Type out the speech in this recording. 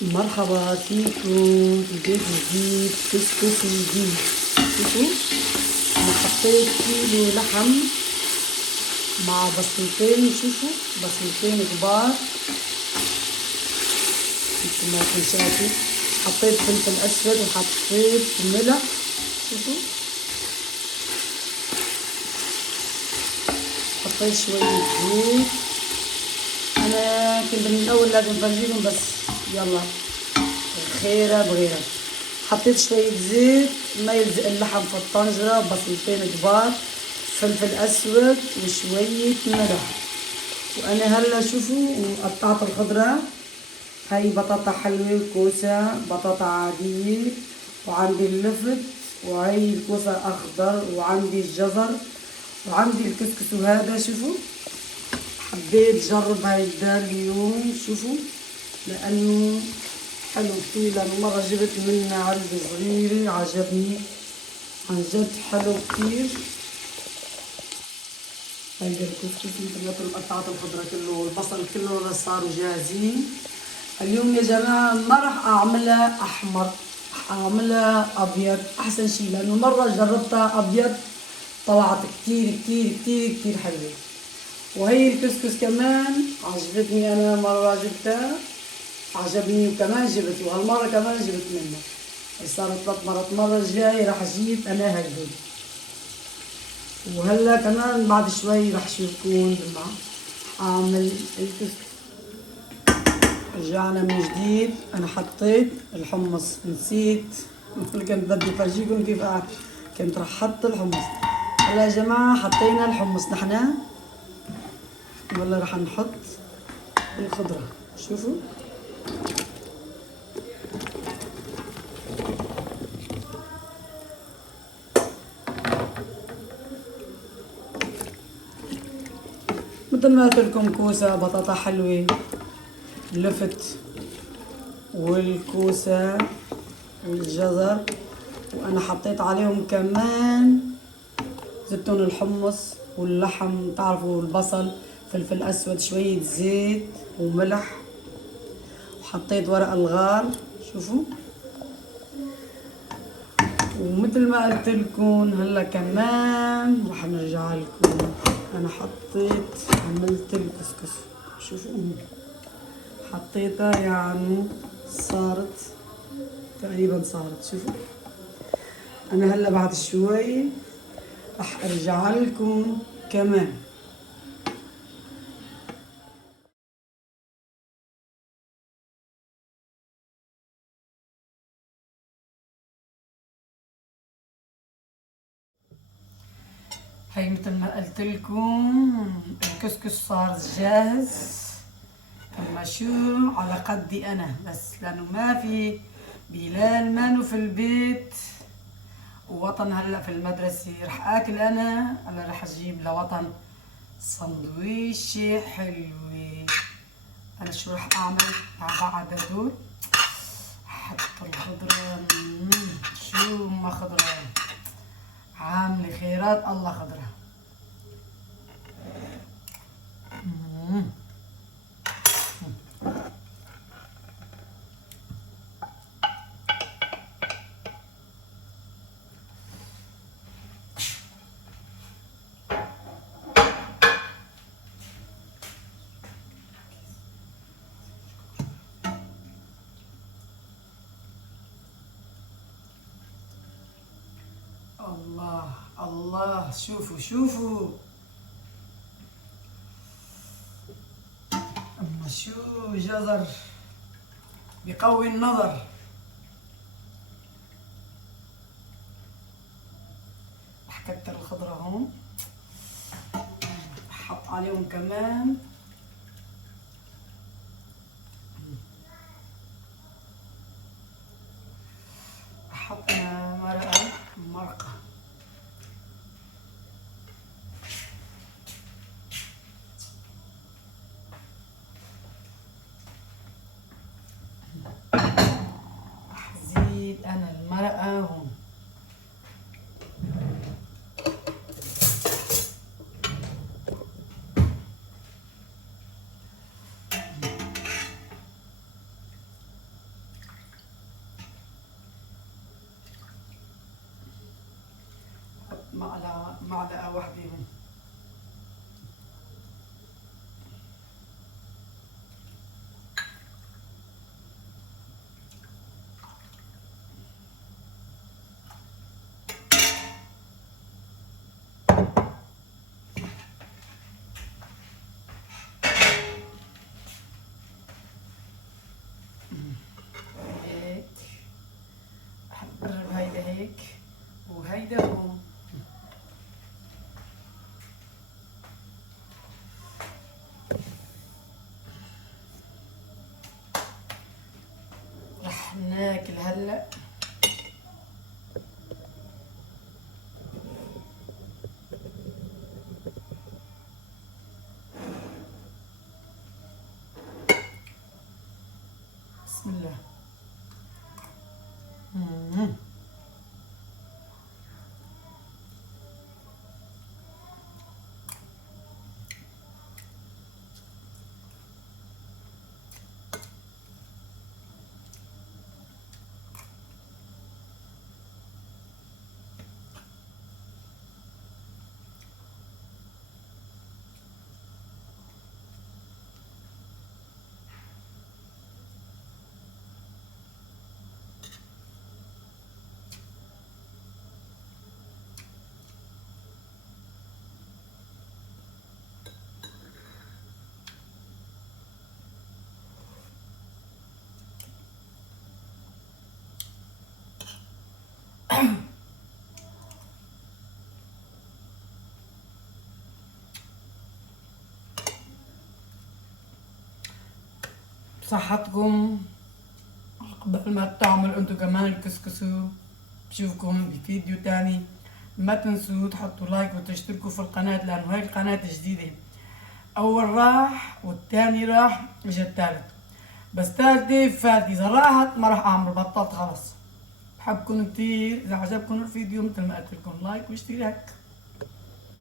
مرحبا فيكم. البيت جديد كسكس جديد. شوفوا انا حطيت كيلو لحم مع بصلتين. شوفوا بصلتين كبار مثل ما انتم شايفين. حطيت فلفل اسود وحطيت ملح. شوفوا حطيت شوية زيت. انا كنت من الاول لازم افرجيكم بس يلا خيرة بغيرة. حطيت شوية زيت ما يلزق اللحم في الطنجرة، بصلتين كبار، فلفل اسود وشوية ملح. وانا هلا شوفوا قطعت الخضرة. هاي بطاطا حلوة وكوسة، بطاطا عادية، وعندي اللفت، وهي الكوسة اخضر، وعندي الجزر، وعندي الكسكس. وهذا شوفوا حبيت جرب هاي الدال اليوم شوفوا لانه حلو كتير، لانه مرة جبت منه علبة صغيرة عجبني عن جد حلو كتير. هاي الكسكس مثل قطعت الخضرة كله والبصل كله صاروا جاهزين. اليوم يا جماعة ما راح اعملها احمر، راح اعملها ابيض احسن شي، لانه مرة جربتها ابيض طلعت كتير كتير كتير كتير حلوة. وهي الكسكس كمان عجبتني، انا مرة جبتها عجبني وكمان جبت، وهالمرة كمان جبت منه. صارت 3 مرات. المرة الجاية راح اجيب انا هالدول. وهلا كمان بعد شوي راح شوفكم لما اعمل الكسكس. رجعنا من جديد. انا حطيت الحمص نسيت كنت بدي افرجيكم كيف كنت راح احط الحمص. هلا يا جماعة حطينا الحمص نحن. ولا راح نحط الخضرة. شوفوا مثل ما قلت لكم كوسة، بطاطا حلوة، لفت، والكوسة والجزر، وانا حطيت عليهم كمان زيتون الحمص واللحم تعرفوا البصل، فلفل اسود، شوية زيت وملح، وحطيت ورق الغار. شوفوا ومثل ما قلت لكم هلا كمان رح نرجع لكم. انا عملت الكسكس. شوفوا حطيتها يعني صارت تقريبا شوفوا. انا هلا بعد شوي رح ارجع لكم كمان. هي مثل ما قلت لكم الكسكس صار جاهز. اما شو على قدي انا بس، لانه ما في بلال مانو في البيت ووطن هلا في المدرسة. رح اكل انا رح اجيب لوطن سندويشة حلوة. انا شو رح اعمل بعد هدول؟ احط الخضرة. شو ما خضرة عاملة خيرات الله خضرة. الله الله شوفوا شوفوا. اما شو جزر بقوي النظر. رح كتر الخضرة هون، حط عليهم كمان احط مرقة. زيد انا المرقة هون. على معلقة واحدة هون. هيك حقرب هيدا هيك وهيدا هون. رح ناكل هلا. بسم الله. بصحتكم. قبل ما تعملوا انتو كمان الكسكسو. بشوفكم بفيديو تاني. ما تنسوا تحطوا لايك وتشتركوا في القناة، لانه هاي القناة جديدة. اول راح والتاني راح اجا التالت، بس تالتة فات. اذا راحت ما راح اعمل، بطلت خلص. بحبكم كتير. اذا عجبكم الفيديو مثل ما قلت لكم لايك واشتراك.